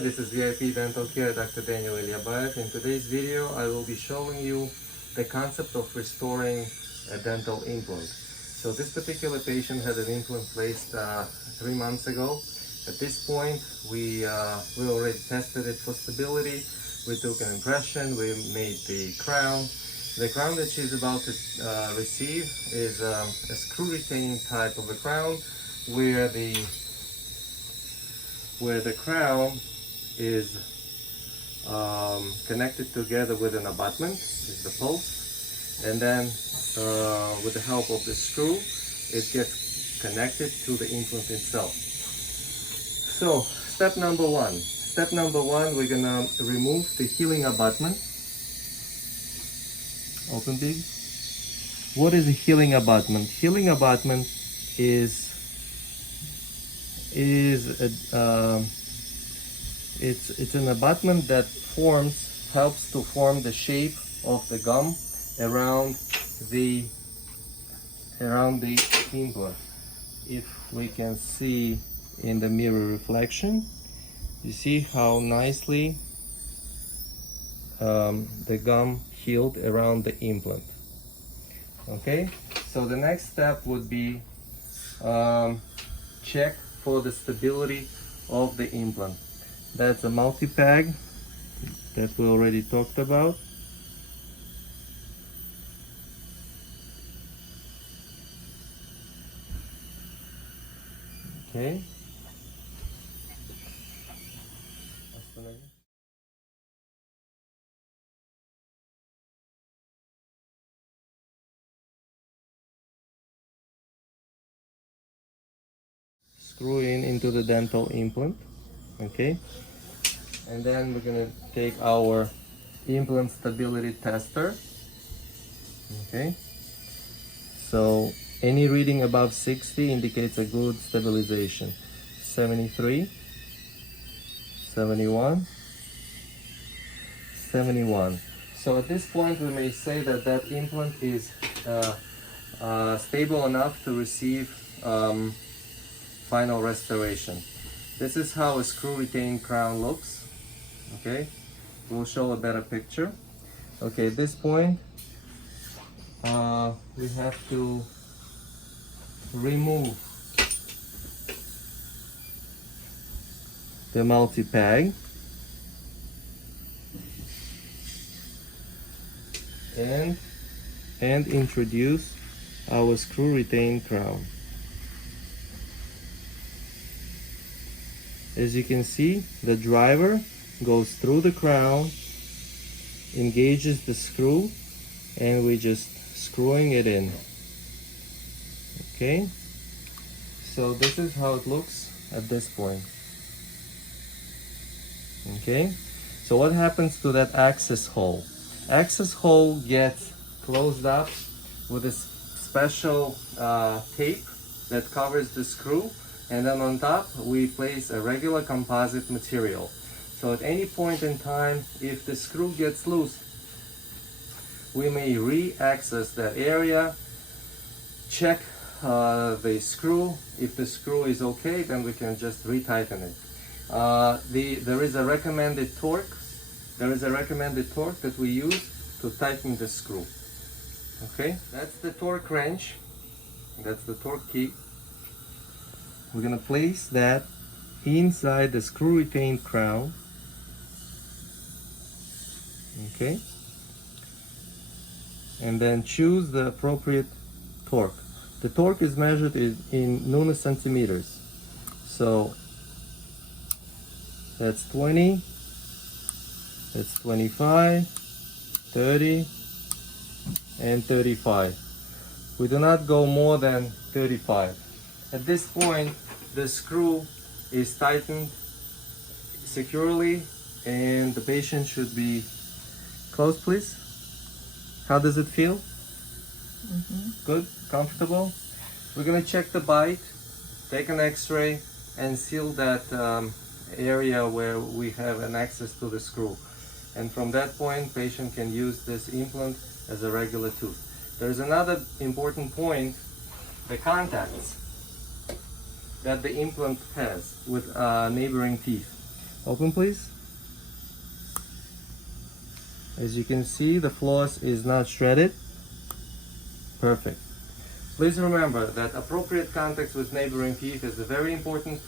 this is VIP Dental Care, Dr. Daniel Ilyabayev. In today's video, I will be showing you the concept of restoring a dental implant. So this particular patient had an implant placed 3 months ago. At this point, we already tested it for stability. We took an impression, we made the crown. The crown that she's about to receive is a screw retaining type of a crown where the crown is connected together with an abutment, is the pulse, and then with the help of the screw, it gets connected to the implant itself. So step number one, we're gonna remove the healing abutment. Open big. What is a healing abutment? Healing abutment it's an abutment that helps to form the shape of the gum around the implant. If we can see in the mirror reflection, you see how nicely the gum healed around the implant. Okay, so the next step would be check for the stability of the implant. That's a multi-peg that we already talked about. Okay. Screw into the dental implant. Okay. And then we're gonna take our implant stability tester. Okay. So any reading above 60 indicates a good stabilization. 73, 71, 71. So at this point we may say that that implant is stable enough to receive final restoration. This is how a screw retaining crown looks. Okay, we'll show a better picture. Okay, at this point we have to remove the multi-peg and introduce our screw retained crown. As you can see, the driver goes through the crown, engages the screw, and we're just screwing it in. Okay, so this is how it looks at this point. Okay, so what happens to that access hole? Access hole gets closed up with a special tape that covers the screw, and then on top we place a regular composite material. So at any point in time, if the screw gets loose, we may re-access that area, check the screw. If the screw is okay, then we can just retighten it. There is a recommended torque. That we use to tighten the screw. Okay, that's the torque wrench. That's the torque key. We're gonna place that inside the screw retained crown. Okay, and then choose the appropriate torque. The torque is measured in nonocentimeters. So that's 20, that's 25, 30, and 35. We do not go more than 35. At this point, the screw is tightened securely and the patient should be close, please. How does it feel? Good? Comfortable? We're gonna check the bite, take an x-ray, and seal that area where we have an access to the screw. And from that point, patient can use this implant as a regular tooth. There's another important point, the contacts that the implant has with neighboring teeth. Open, please. As you can see, the floss is not shredded. Perfect. Please remember that appropriate contact with neighboring teeth is a very important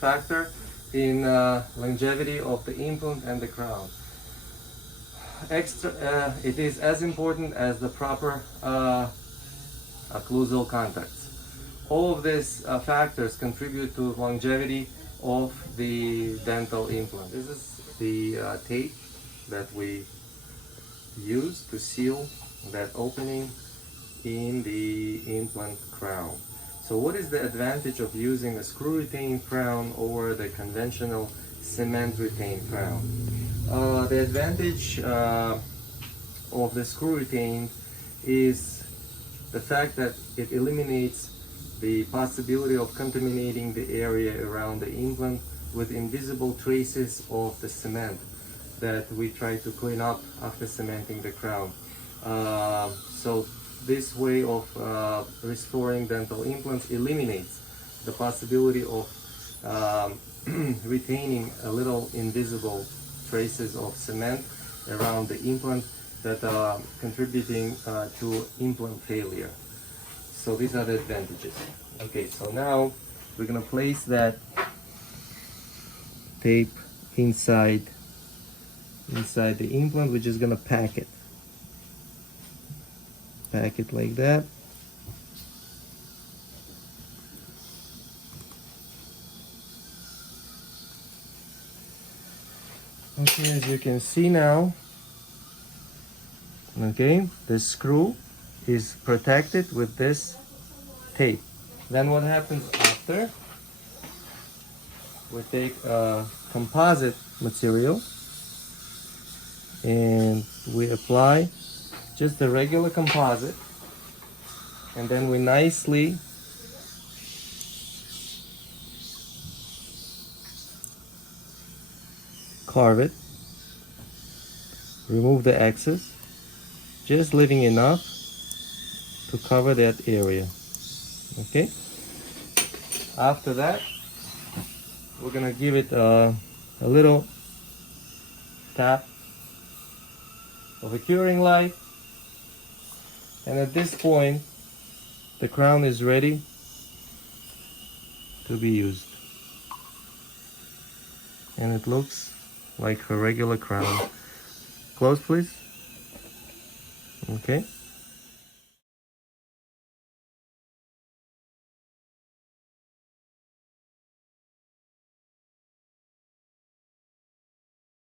factor in longevity of the implant and the crown. It is as important as the proper occlusal contacts. All of these factors contribute to longevity of the dental implant. This is the tape that we use to seal that opening in the implant crown. So what is the advantage of using a screw retained crown over the conventional cement retained crown? The advantage of the screw retained is the fact that it eliminates the possibility of contaminating the area around the implant with invisible traces of the cement that we try to clean up after cementing the crown. So this way of restoring dental implants eliminates the possibility of retaining a little invisible traces of cement around the implant that are contributing to implant failure. So these are the advantages. Okay, so now we're gonna place that tape inside the implant. We're just gonna pack it like that. Okay, as you can see now, okay, the screw is protected with this tape. Then what happens after? We take a composite material and we apply just the regular composite, and then we nicely carve it, remove the excess, just leaving enough to cover that area. Okay, after that we're gonna give it a little tap of a curing light, and at this point the crown is ready to be used, and it looks like a regular crown. Close, please. Okay.